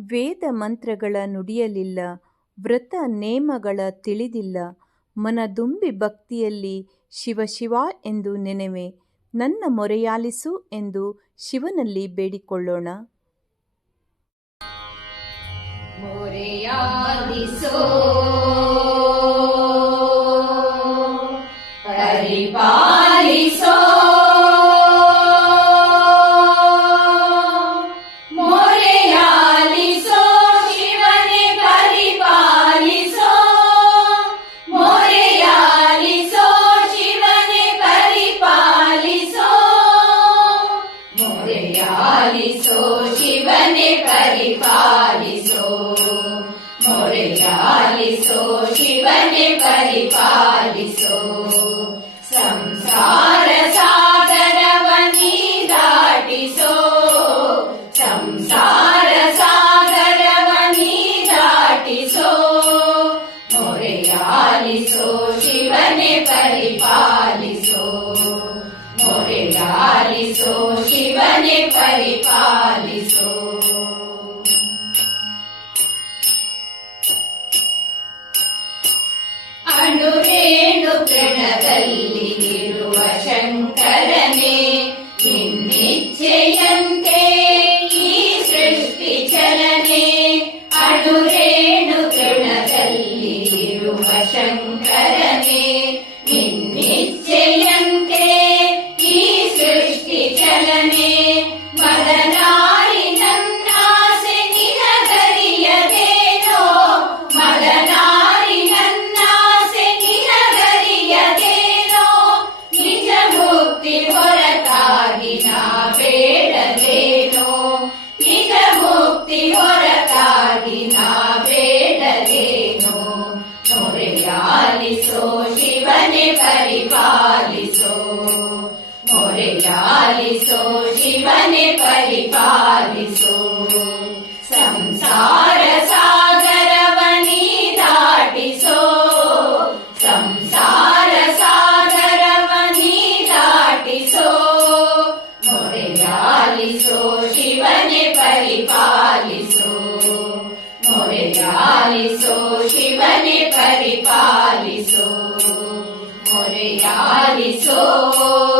ವೇದ ಮಂತ್ರಗಳ ನುಡಿಯಲಿಲ್ಲ ವ್ರತ ನೇಮಗಳ ತಿಳಿದಿಲ್ಲ. ಮನದುಂಬಿ ಭಕ್ತಿಯಲ್ಲಿ ಶಿವಶಿವ ಎಂದು ನೆನೆವೆ, ನನ್ನ ಮೊರೆಯಾಲಿಸು ಎಂದು ಶಿವನಲ್ಲಿ ಬೇಡಿಕೊಳ್ಳೋಣ. ಮೊರೆಯಾಲಿಸೋ मोरयालिसो शिवने परिपालिसो। संसार सागरवनी दाटिसो। संसार सागरवनी दाटिसो। मोरयालिसो शिवने परिपालिसो। मोरयालिसो शिवने परिपालिसो ತೃಣದಲ್ಲಿರುವ परिपालिसो मोरे जालिसो शिव परिपालिसो। संसार सागर वी दाटिसो। संसार सागर वी दाटिसो। मोरे जालिसो शिवने परिपालिषो मोरे जालिसो शिवने परिपालिषो Realizo.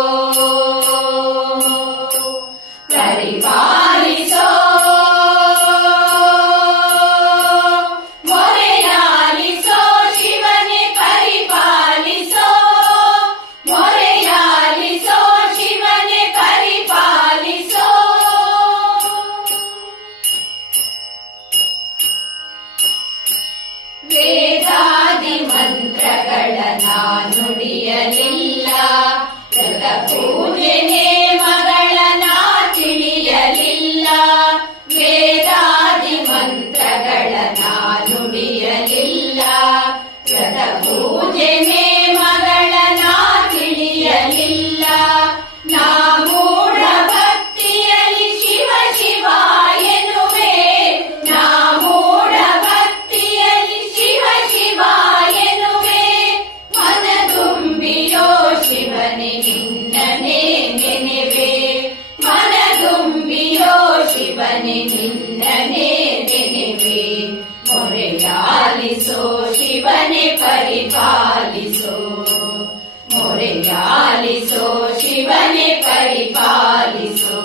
ो शिवने परिपालिसो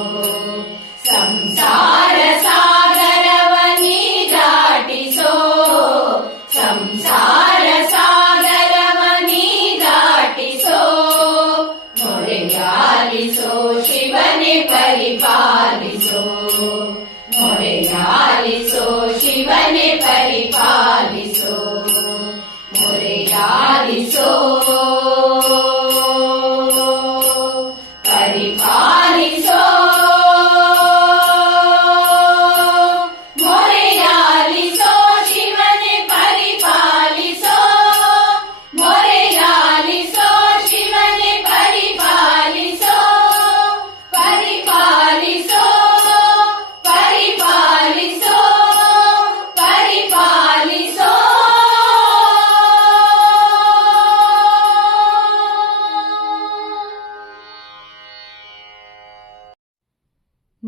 संसार सागरवनि जाटिसो संसार